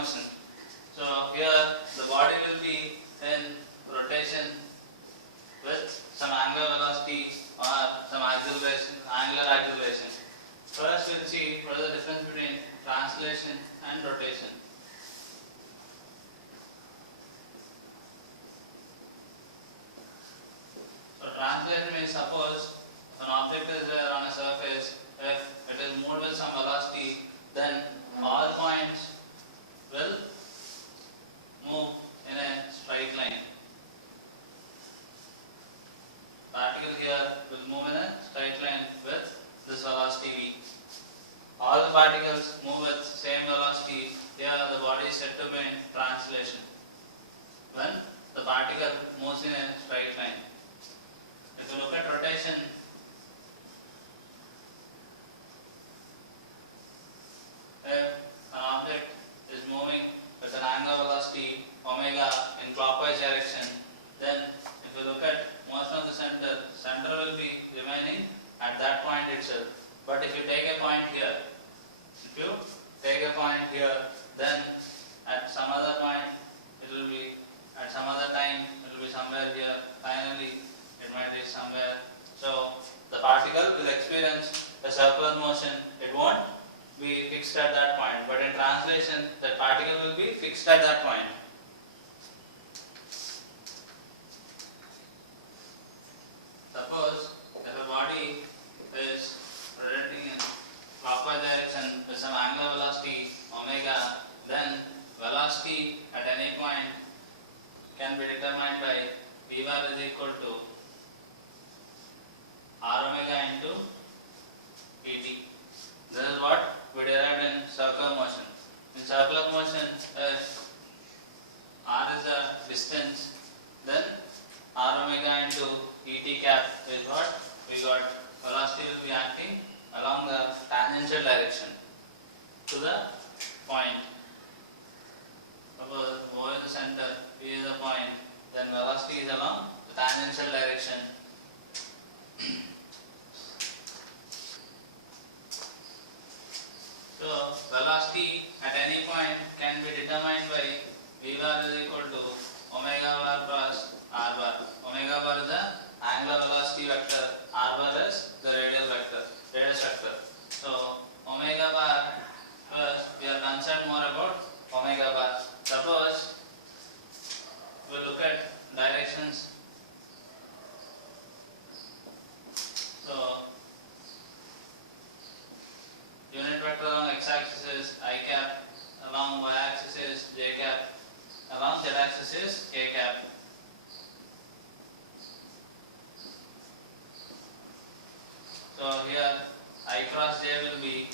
motion. So here the body will be in rotation with some angular velocity or some acceleration, angular acceleration. First we'll see what is the difference between translation and rotation. So translation means suppose an object is there on a surface, if it is moved with some velocity, then all points will move in a straight line. Particle here will move in a straight line with this velocity v. All the particles move with same velocity. Here the body is said to be in translation when the particle moves in a straight line. If you look at rotation, if an object is moving with an angular velocity omega in clockwise direction, then if you look at motion of the center will be remaining at that point itself. But if you take a point here, then at some other point it will be, at some other time it will be somewhere here, finally it might reach somewhere. So the particle will experience a circular motion, it won't be fixed at that point, but in translation that particle will be fixed at that point. Suppose if a body is rotating in clockwise direction with some angular velocity omega, then velocity at any point can be determined by v bar is equal to r omega into pt. This is what we derived in circular motion. In circular motion, if r is the distance, then r omega into et cap is what we got. Velocity will be acting along the tangential direction to the point. Suppose O is the center, P is the point, then velocity is along the tangential direction. So velocity at any point can be determined by v bar is equal to omega bar cross r bar. Omega bar is the angular velocity vector, r bar is the radius vector. So omega bar, first we are concerned more about omega bar. Suppose we look at directions. So unit vector along x-axis is I cap, along y-axis is j cap, along z-axis is k cap. So here I cross j will be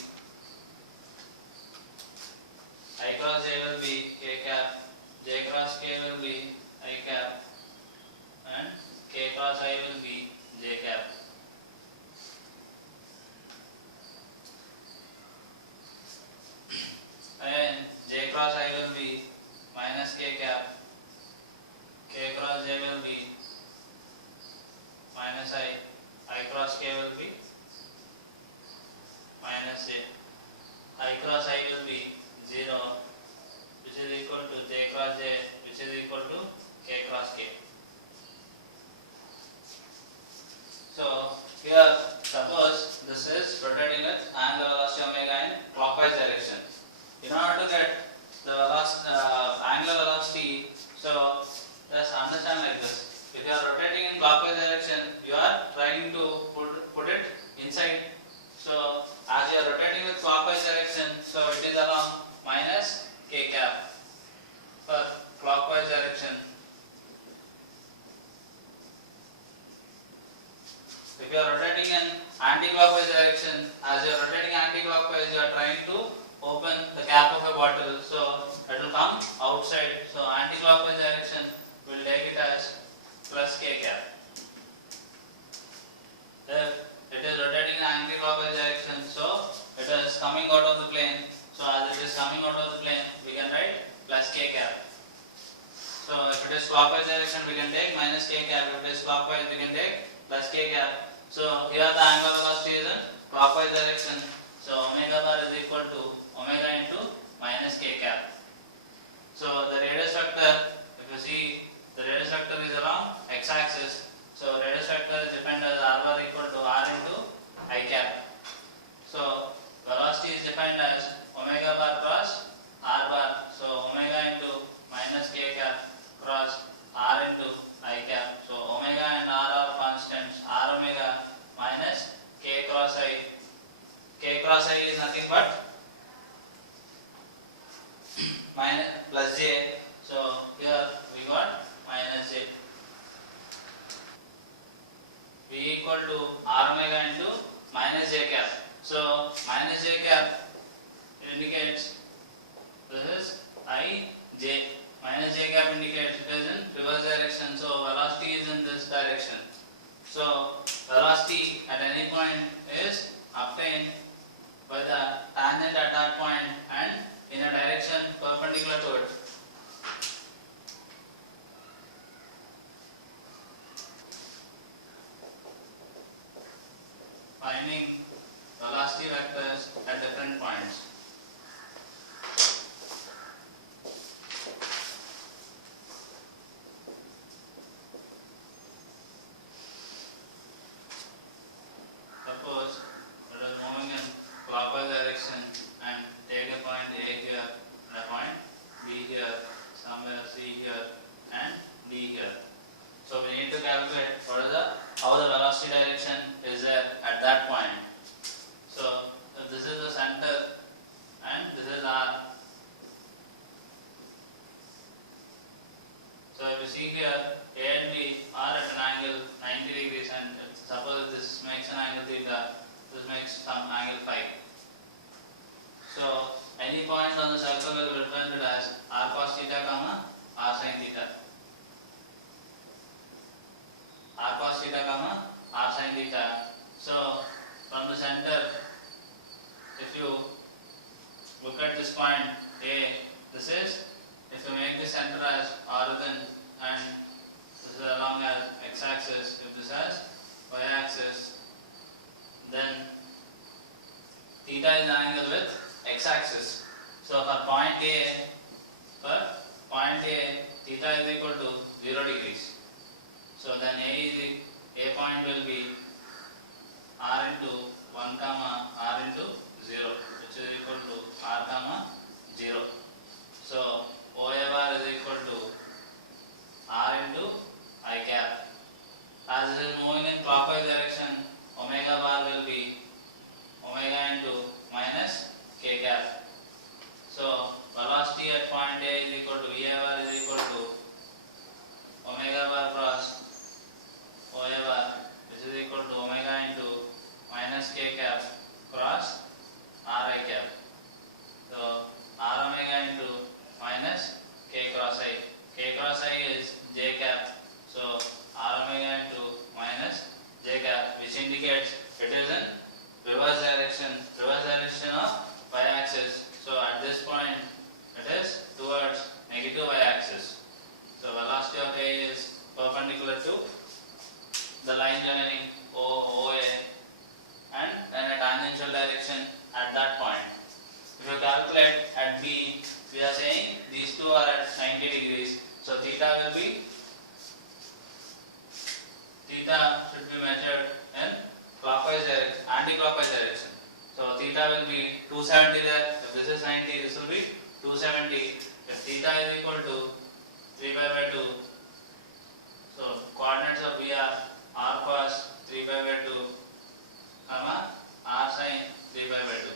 k cap, j cross k will be I cap, and k cross I will be j cap. And j cross I will be minus k cap, k cross j will be minus I cross k will be minus j, I cross I will be 0, which is equal to j cross j, which is equal to k cross k. So here suppose this is rotating with angular velocity omega in clockwise direction. In order to get the angular velocity, so just understand like this. If you are rotating in clockwise direction, you are trying to put it inside. So as you are rotating with clockwise direction, so it is along minus k cap for clockwise direction. If you are rotating in anti-clockwise direction, as you are rotating anti-clockwise, you are trying to open the cap of a bottle, so it will come outside. So anti-clockwise direction, we will take it as plus k cap. If it is rotating in anti-clockwise direction, so it is coming out of the plane. So as it is coming out of the plane, we can write plus k cap. So if it is clockwise direction, we can take minus k cap. If it is clockwise, we can take plus k cap. So here the angular velocity is in clockwise direction. So omega bar is equal to omega into minus k cap. So the radius vector, if you see, the radius vector is along x-axis. So radius vector is defined as r bar equal to r into I cap. So velocity is defined as omega bar cross r bar. So omega into minus k cap cross r into I cap. So omega and r are constants. R omega minus k cross I. K cross I is nothing but minus plus j. So here we got minus j. V equal to r omega into minus j cap. So minus j cap indicates this is I j. Minus j cap indicates it is in reverse direction. So velocity is in this direction. So velocity at any point is obtained by the tangent at that point and in a direction perpendicular to it. Finding velocity vectors at different points. Suppose it is moving in clockwise direction and take a point A here and a point B here, somewhere C here and D here. So we need to calculate what is how the velocity direction is there at that point. So if this is the center and this is R. So if you see here, A and B are at an angle 90 degrees, and suppose this makes an angle theta, this makes some angle phi. So any point on the circle will be represented as r cos theta comma r sin theta. R cos theta comma r sin theta. So from the center, if you look at this point A, this is, if you make the center as origin and this is along as x-axis, if this as y-axis, then theta is an angle with x-axis. So for point A, theta is equal to 0 degrees. So then A point will be r into 1 comma r into 0, which is equal to r comma 0. So OA bar is equal to r into I cap. As it is moving in clockwise direction, omega bar will be omega into minus k cap. So velocity at point A is equal to VA bar is equal to omega bar cross OA bar, which is equal to omega into minus k cap cross r I cap. So r omega into minus k cross I. K cross I is j cap. So r omega into minus j cap, which indicates it is in reverse direction of y-axis. So at this point it is towards negative y-axis. So velocity of A is perpendicular to the line joining OA and then a tangential direction at that point. If you calculate at B, we are saying these two are at 90 degrees. So theta should be measured in anti-clockwise direction. So theta will be 270 there. If this is 90, this will be 270. If theta is equal to 3 pi by 2, so coordinates of V are r cos 3 pi by 2 comma r sin 3 pi by 2.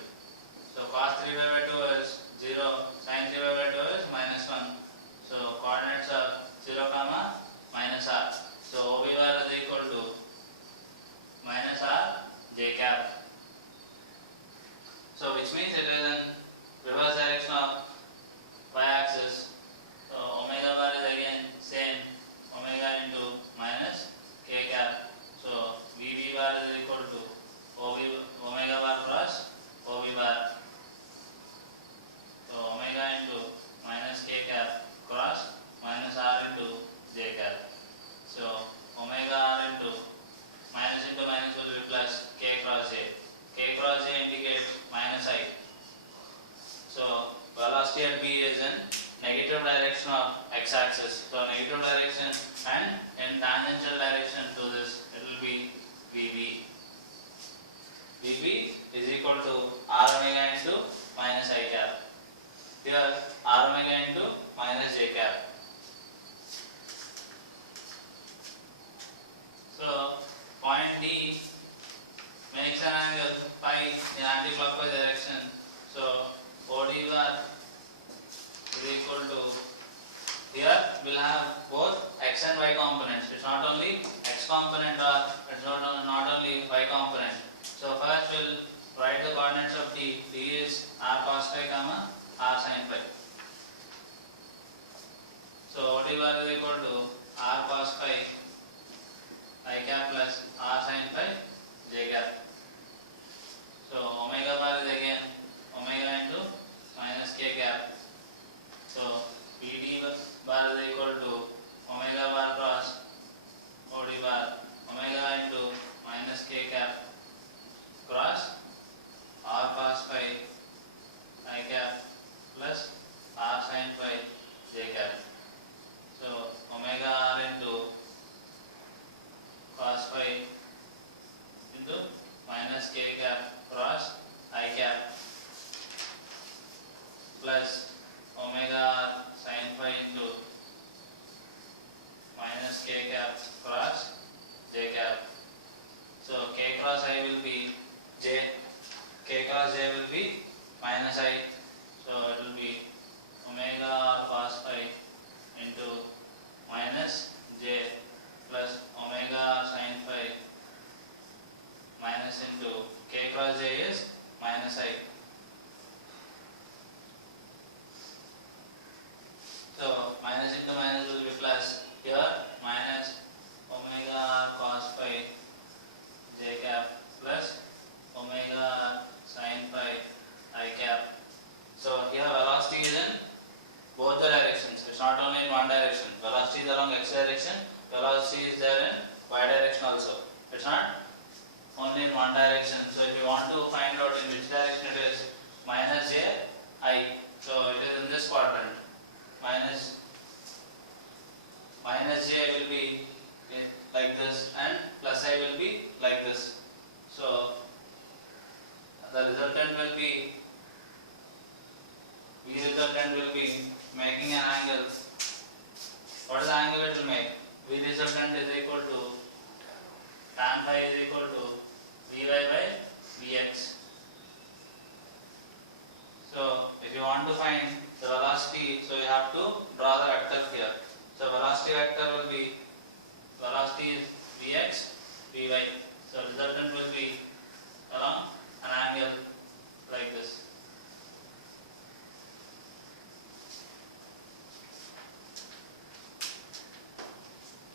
So cos 3 pi by 2 is 0, sin 3 pi by 2 is minus 1. So coordinates are 0 comma minus r. So OB bar is equal to minus r j cap. So which means it is in reverse direction of y-axis. So omega bar is again same, omega into component are not only y component. So first we'll write the coordinates of t. T is r cos phi comma r sin phi. So OT bar is equal to r cos phi I cap plus r sin phi j cap. So omega bar is again omega into minus k cap. So PD bar is equal to omega bar cross OD bar omega into minus k cap cross r cos phi I cap plus r sin phi j cap. So omega r into cos phi into minus k cap cross I cap plus omega r sin phi into minus k cap cross j cap. So k cross I will be j, k cross j will be minus I. So it will be omega r cos phi into minus j plus omega r sin phi minus into k cross j is minus I. So minus into minus will be plus. Here minus omega r cos phi j cap plus omega r sin phi I cap. So here velocity is in both the directions. It's not only in one direction. Velocity is along x direction. Velocity is there in y direction also. It's not only in one direction. So if you want to find out in which direction it is, minus j I. So it is in this quadrant. Minus j will be like this and plus I will be like this. So the resultant will be making an angle. What is the angle it will make? V resultant is equal to tan phi is equal to Vy by Vx. So if you want to find the velocity, so you have to draw the vector here. So velocity vector will be, velocity is Vx, Vy. So resultant will be along an angle like this.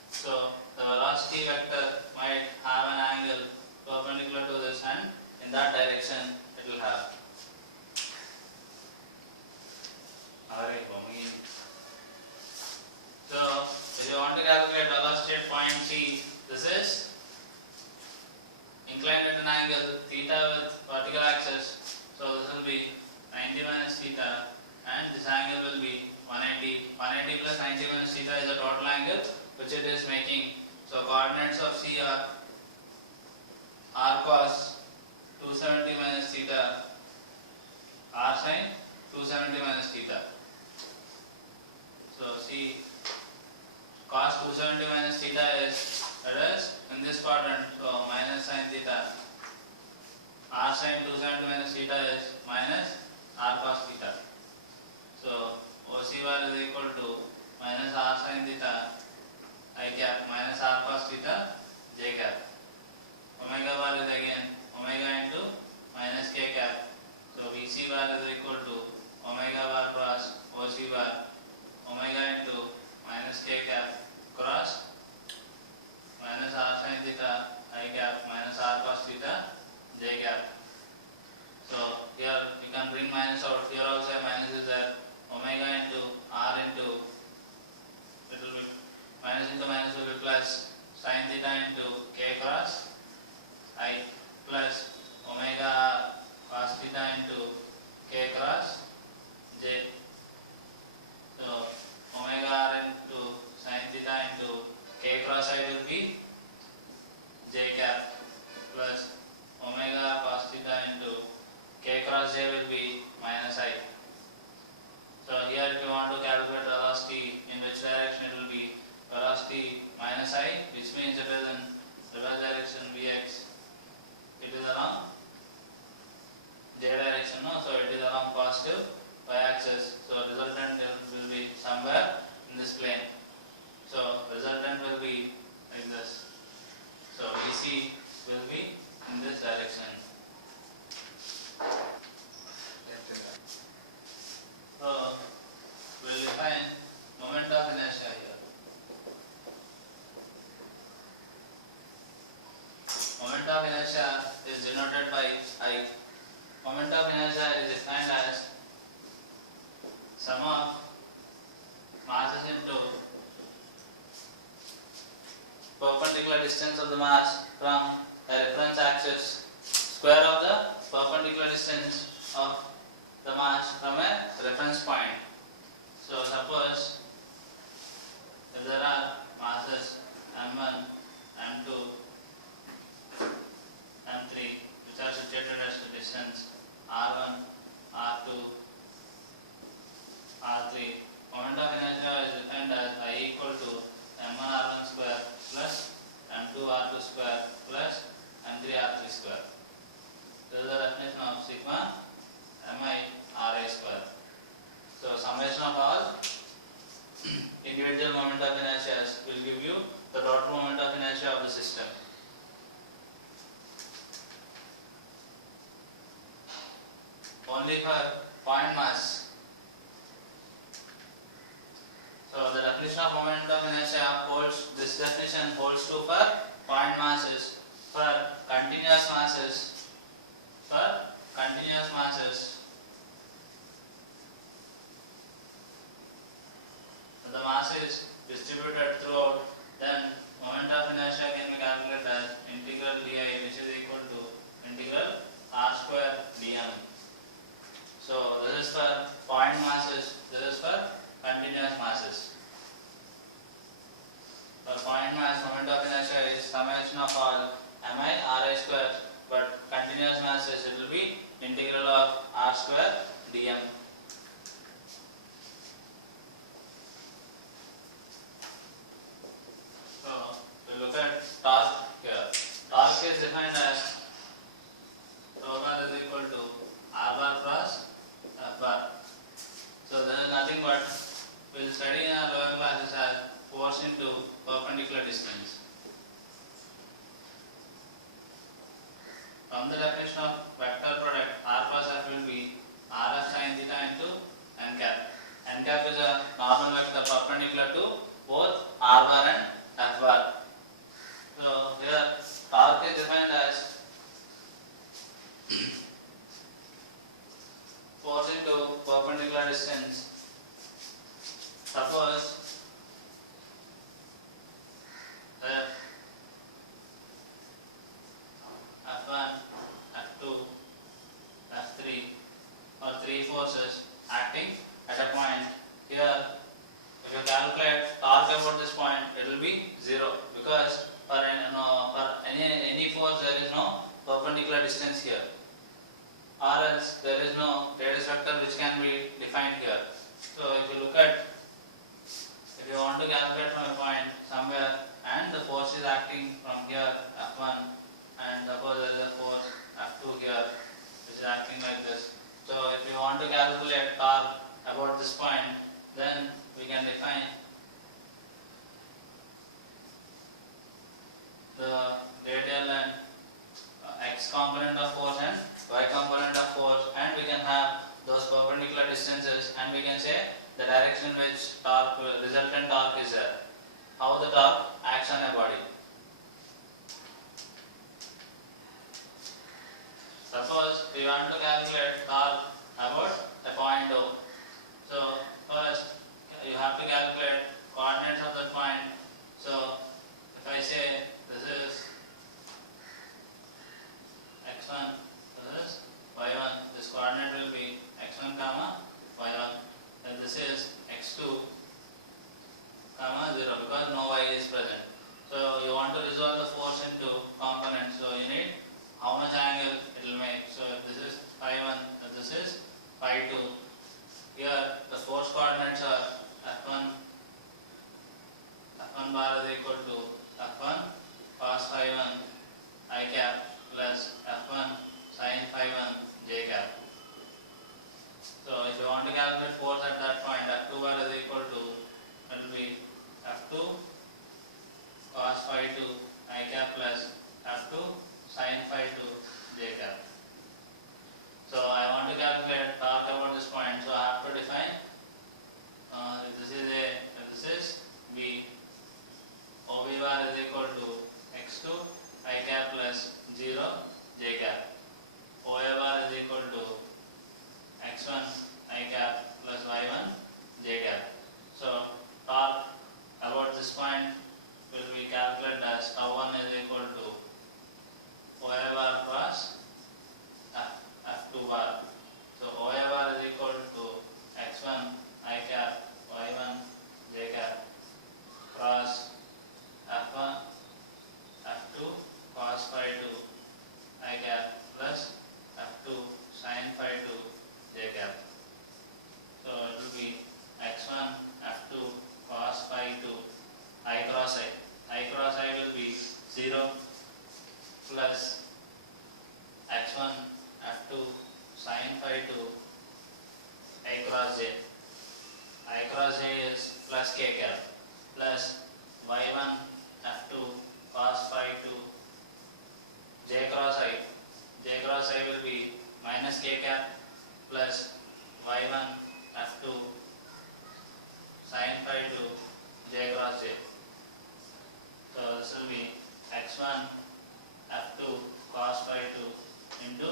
So the velocity vector might have an angle perpendicular to this and in that direction it will have. So if you want to calculate velocity at point C, this is inclined at an angle theta with vertical axis. So this will be 90 minus theta and this angle will be 180. 180 plus 90 minus theta is the total angle which it is making. So coordinates of C are r cos 270 minus theta, r sin 270 minus theta. So C cos 270 minus theta is, it is in this quadrant, so minus sin theta. R sin 270 minus theta is minus r cos theta. So OC bar is equal to minus r sin theta I cap minus r cos theta j cap. Omega bar is again omega into minus k cap. So VC bar is equal to omega bar cross OC bar omega into minus k cap cross minus r sin theta I cap minus r cos theta j cap. So here you can bring minus out. Here also a minus is there. Omega into r into, it will be minus into minus will be plus sin theta into k cross I plus omega r cos theta into k cross j. So omega r into sin theta into k cross I will be j cap plus omega cos theta into k cross j will be minus I. So here if you want to calculate velocity, in which direction it will be velocity minus I, which means it is in reverse direction Vx. It is along j direction, no? So it is along positive denoted by I. Moment of inertia is defined as sum of masses into perpendicular distance of the mass from a reference axis, square of the perpendicular distance of the mass from a reference point. So suppose if there are masses m1, m2, m3 which are situated as the distance r1, r2, r3, moment of inertia is defined as I equal to m1 r1 square plus m2 r2 square plus m3 r3 square. This is the definition of sigma mi ra square. So summation of all individual moment of inertia will give you the total moment of inertia of the system. Only for point mass. So the definition of moment of inertia holds, this definition holds true for point masses. For continuous masses, the mass is distributed throughout, then moment of inertia can be calculated as integral di, which is equal to integral r square dm. So this is for point masses, this is for continuous masses. For point mass, moment of inertia is summation of all mi ra square, but continuous masses it will be integral of r square dm. So we look at torque here. Torque is defined as rho bar is equal to r bar cross f bar. So there is nothing but we will study in our lower classes as force into perpendicular distance. From the definition of vector product, r cross f will be rf sin theta into n cap. N cap is a normal vector perpendicular to both r bar and f bar. So here torque is defined as force into perpendicular distance. Suppose F1, F2, F3 or three forces acting at a point. Here, if you calculate torque about this point, it will be 0 because for any force there is no perpendicular distance here, or else there is no radius vector which can be defined here. So if you look at, if you want to calculate from a point somewhere and the force is acting from here F1 and suppose there is a force F2 here which is acting like this. So if you want to calculate torque about this point, then we can define the radial and x component of force and y component of force, and we can have those perpendicular distances, and we can say the direction which torque resultant torque is there, how the torque acts on a body. Suppose we want to calculate torque about a point O. So first you have to calculate coordinates of that point. So if I say this is x1, this is y1, this coordinate will be x1 comma y1, and this is x2 comma 0 because no y is present. So you want to resolve the force into components, so you need how much angle it will make. So if this is phi1, if this is phi2, here the force coordinates are f1 bar is equal to f1 cos phi1 I cap plus f1 sin phi1 j cap. So if you want to calculate force at that point, f2 bar is equal to, it will be f2 cos phi2 I cap plus f2 sin phi2 j cap. So I want to calculate torque about this point, so I have to define if this is A, if this is B, OB bar is equal to 0 plus x1 f2 sin phi 2 I cross j. I cross j is plus k cap plus y1 f2 cos phi 2 j cross I. J cross I will be minus k cap plus y1 f2 sin phi 2 j cross j. So this will be x1 f2 cos phi 2 into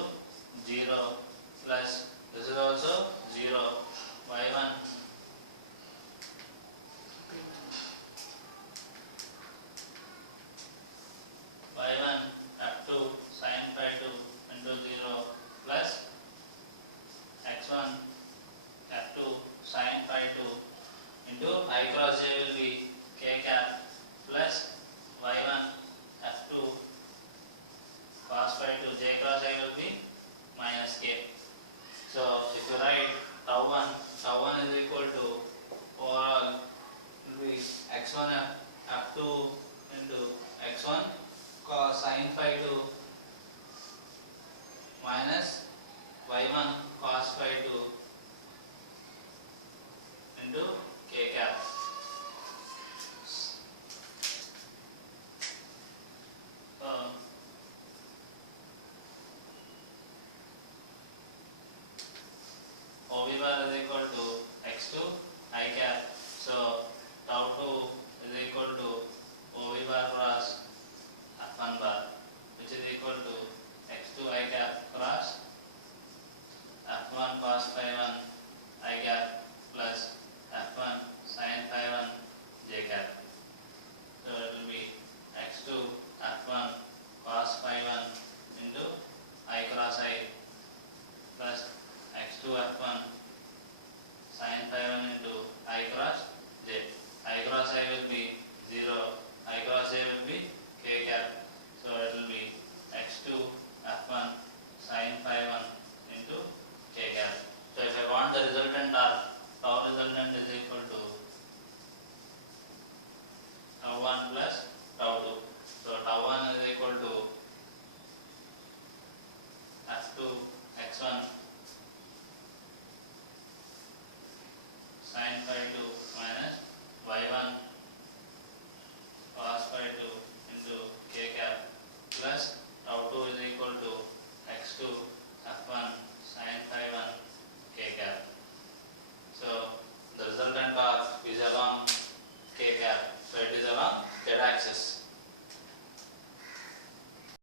0 plus this is also 0 y1 f2 sin phi 2 into 0 plus x1 f2 sin phi 2 into I cross j will be k cap plus y1 f2 cos phi 2 j cross I will be minus k. So if you write tau 1 is equal to overall will be x1 f2 into x1 cos sin phi 2 minus y1 cos phi 2 into k cap. So OB bar is equal to x2 I cap. So tau 2 is equal to OB bar cross f1 bar, which is equal to x2 I cap cross f1 cos phi 1 I cap plus f1 sin phi 1 j cap. So it will be x2 f1 cos phi 1 into I cross I plus x2 f1 sin phi 1 into I cross j. I cross I will be 0, I cross j will be k cap. So it will be x2 f1 sin phi 1 into k cap. So if I want the resultant or tau resultant is equal to tau 1 plus tau 2. So tau